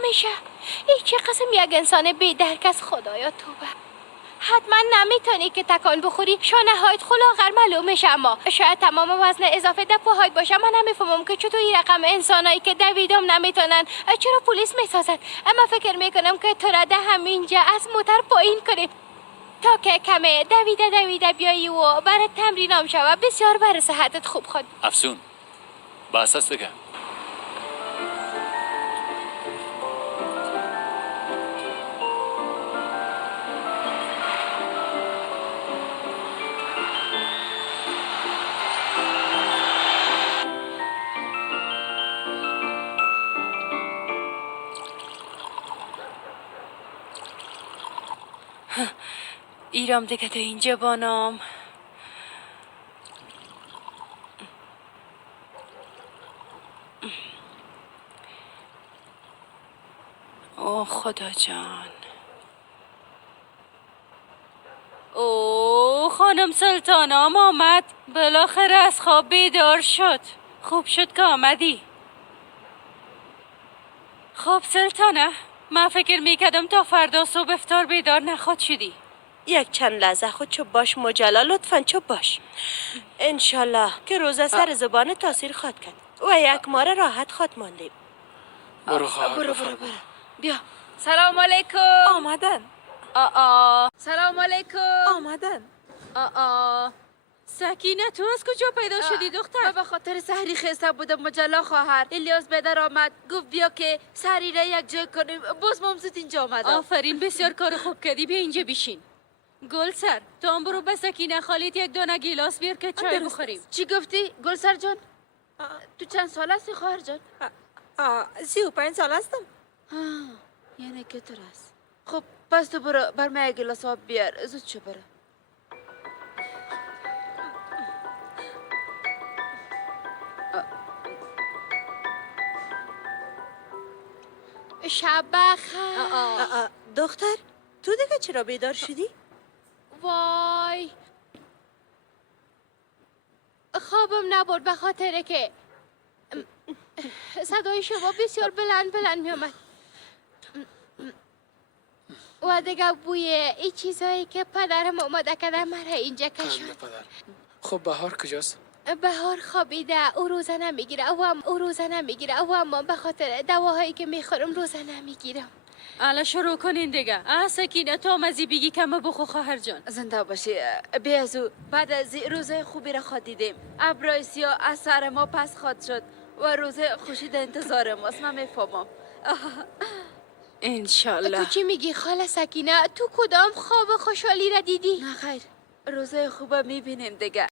همیشه هیچی قسم یک انسان بی درک از خدایا توبه. حتما نمیتونی که تکان بخوری، شانه هایت خلاقر معلوم میشه، اما شاید تمام وزن اضافه در پاهایت باشه. من نمیفهمم که چطور این رقم انسانایی که دویدم نمیتونن چرا پلیس میسازن. اما فکر میکنم که تو را ده همینجا از موتر پایین کنیم تا که کمه دویده بیایی و برای تمرینام شوه. بسیار برای صحتت خوب خود. افسون بس است دیگه. ایرام دیگه تا اینجا بانم. اوه خدا جان. اوه خانم سلطانم آمد. بالاخره از خواب بیدار شد. خوب شد که آمدی. خب سلطانه، من فکر میکردم تا فردا صبح افطار بیدار نخواد شدی. یک چند لحظه خود چوب باش مجلا، لطفا چوب باش. انشالله که روزه سر زبان تاثیر خواد کرد و یک ماره راحت خواد ماندیم. برو خواهر برو بفرما. بیا. سلام علیکم. آمدن. سلام علیکم. آمدن. سکینه تو از کجا پیدا شدی دختر؟ به خاطر سحری خسته بودم مجلا خواهر. الیاس بدر آمد گفت بیا که سحری را یک جای کنیم. باز مامزت اینجا آمد. آفرین، بسیار کار خوب کردی. بیا اینجا بشین. گلسر تو هم برو به سکینه خالیت یک دانه گیلاس بیار که چای بخوریم. چی گفتی گلسر جان؟ تو چند سال هستی خواهر جان؟ 35 سال هستم. یعنی که تو است. خب پس تو برو بر من یک گیلاس آب بیار. زود شو برو. شب بخیر. دختر تو دیگه چرا بیدار شدی؟ وای خوابم نبرد به خاطر که صدای شما بسیار بلند می آمد و دیگه بوی این چیزایی که پدرم اومده کردن مرا اینجا کشوند. پدر. خب بهار کجاست؟ بهار خوابیده. او روزه نمیگیره او اما به خاطر دواهایی که میخورم روزه نمیگیرم. الان شروع کنین دیگه. سکینه تو مزی بگی کمه بخو خواهر جان. زنده باشی بیازو. بعد از روزه خوبی را خواد دیدیم. ابرای سیاه از سر ما پس خواد شد و روزه خوشی در انتظار ماست. من میفهمم. انشالله. تو چی میگی خاله سکینه؟ تو کدام خواب خوشحالی را دیدی؟ نه خیر، روزه خوبه میبینیم دیگه.